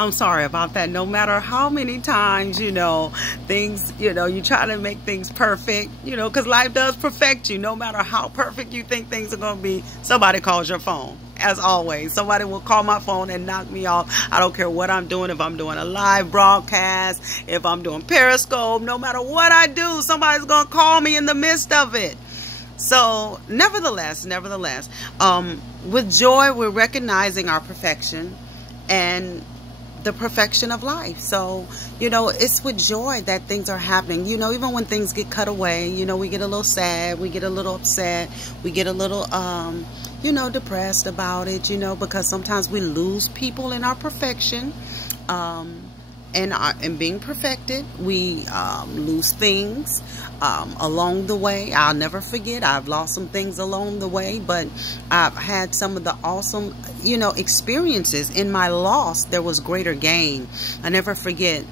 I'm sorry about that. No matter how many times, things, you try to make things perfect, because life does perfect you. No matter how perfect you think things are going to be, somebody calls your phone. As always, somebody will call my phone and knock me off. I don't care what I'm doing. If I'm doing a live broadcast, if I'm doing Periscope, no matter what I do, somebody's going to call me in the midst of it. So nevertheless, with joy, we're recognizing our perfection and the perfection of life. So, it's with joy that things are happening. Even when things get cut away, we get a little sad, we get a little upset, we get a little, depressed about it, because sometimes we lose people in our perfection. And being perfected, we lose things along the way. I'll never forget, I've lost some things along the way, but I've had some of the awesome, experiences. In my loss, there was greater gain. I never forget,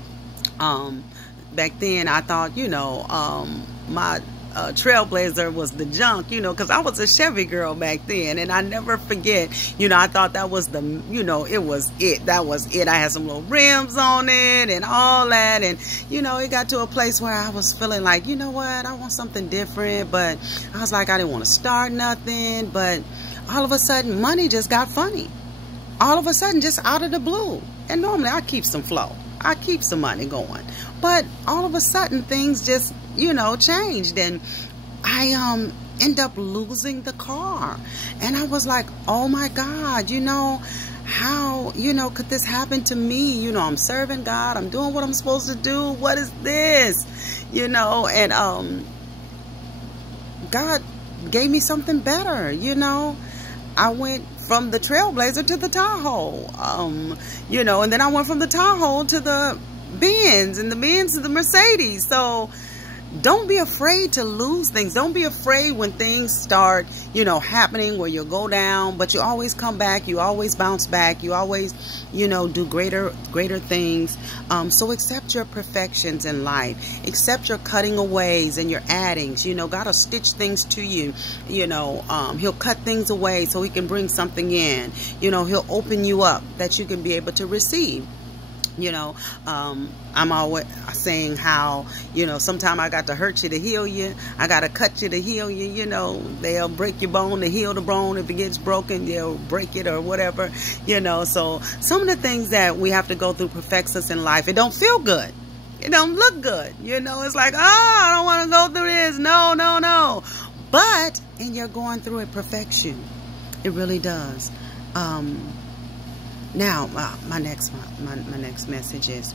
back then I thought, my Trailblazer was the junk, because I was a Chevy girl back then. And I never forget, I thought that was the, it was it. That was it. I had some little rims on it and all that. And, it got to a place where I was feeling like, what, I want something different. But I was like, I didn't want to start nothing. But all of a sudden, money just got funny. All of a sudden, just out of the blue. And normally I keep some flow. I keep some money going. But all of a sudden, things just, changed. And I end up losing the car. And I was like, oh my God, how, could this happen to me? I'm serving God. I'm doing what I'm supposed to do. What is this? And God gave me something better, I went from the Trailblazer to the Tahoe, and then I went from the Tahoe to the Benz, and the Benz to the Mercedes. So don't be afraid to lose things. Don't be afraid when things start, happening where you'll go down, but you always come back. You always bounce back. You always, do greater things. So accept your perfections in life. Accept your cutting aways and your addings. God will stitch things to you. He'll cut things away so he can bring something in. He'll open you up that you can be able to receive. I'm always saying how, sometimes I got to hurt you to heal you. I got to cut you to heal you. They'll break your bone to heal the bone. If it gets broken, they'll break it or whatever, So some of the things that we have to go through perfects us in life. It don't feel good. It don't look good. It's like, oh, I don't want to go through this. No. But, and you're going through it, perfection. It really does. Now, my next message is,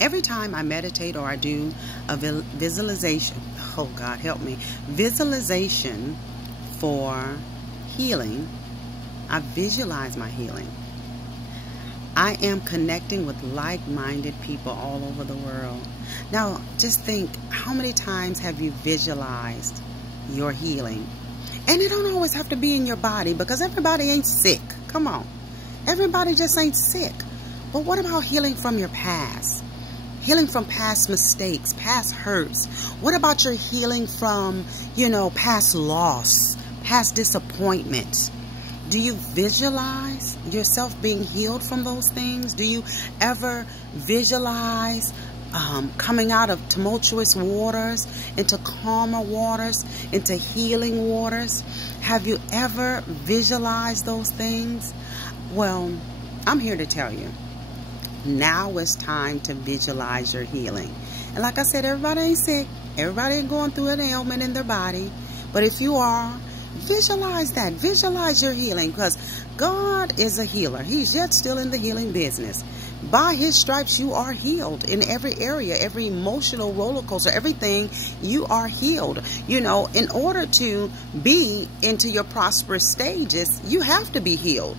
every time I meditate or I do a visualization, oh God, help me, visualization for healing, I visualize my healing. I am connecting with like-minded people all over the world. Now, just think, how many times have you visualized your healing? And it don't always have to be in your body, because everybody ain't sick. Come on. Everybody just ain't sick. But what about healing from your past? Healing from past mistakes, past hurts. What about your healing from, past loss, past disappointment? Do you visualize yourself being healed from those things? Do you ever visualize coming out of tumultuous waters into calmer waters, into healing waters? Have you ever visualized those things? Well, I'm here to tell you, now it's time to visualize your healing. And like I said, everybody ain't sick. Everybody ain't going through an ailment in their body. But if you are, visualize that. Visualize your healing, because God is a healer. He's yet still in the healing business. By his stripes, you are healed in every area, every emotional roller coaster, everything, you are healed. In order to be into your prosperous stages, you have to be healed.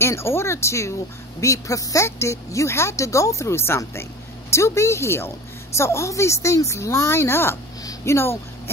In order to be perfected, you had to go through something to be healed. So all these things line up,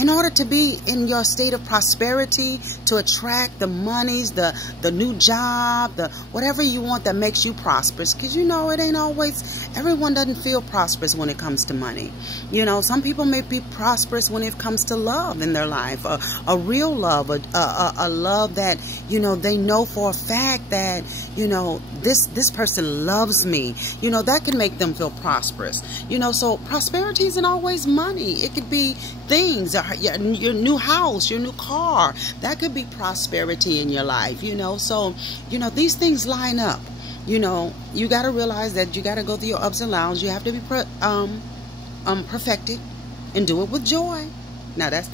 in order to be in your state of prosperity, to attract the monies, the new job, the whatever you want that makes you prosperous. Because you know, it ain't always, everyone doesn't feel prosperous when it comes to money. You know, some people may be prosperous when it comes to love in their life, a real love, a love that, you know, they know for a fact that, you know, this person loves me. You know, that can make them feel prosperous. You know, so prosperity isn't always money. It could be things, your new house, your new car. That could be prosperity in your life, you know. So, you know, these things line up. You know, you got to realize that you got to go through your ups and downs. You have to be perfected and do it with joy. Now, that's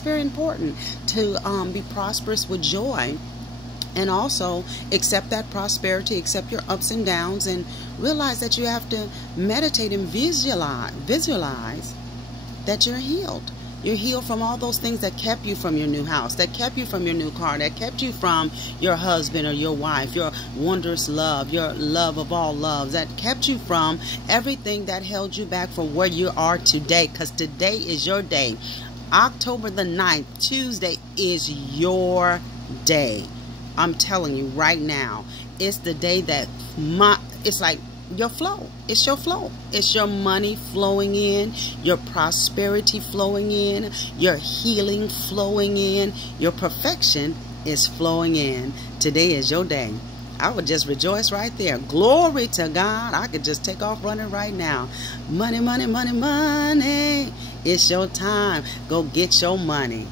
very important, to be prosperous with joy. And also accept that prosperity, accept your ups and downs, and realize that you have to meditate and visualize that you're healed. You're healed from all those things that kept you from your new house, that kept you from your new car, that kept you from your husband or your wife, your wondrous love, your love of all loves, that kept you from everything that held you back from where you are today, because today is your day. October the 9th, Tuesday, is your day. I'm telling you right now, it's the day that it's like your flow. It's your flow. It's your money flowing in, your prosperity flowing in, your healing flowing in, your perfection is flowing in. Today is your day. I would just rejoice right there. Glory to God. I could just take off running right now. Money, money, money, money. It's your time. Go get your money.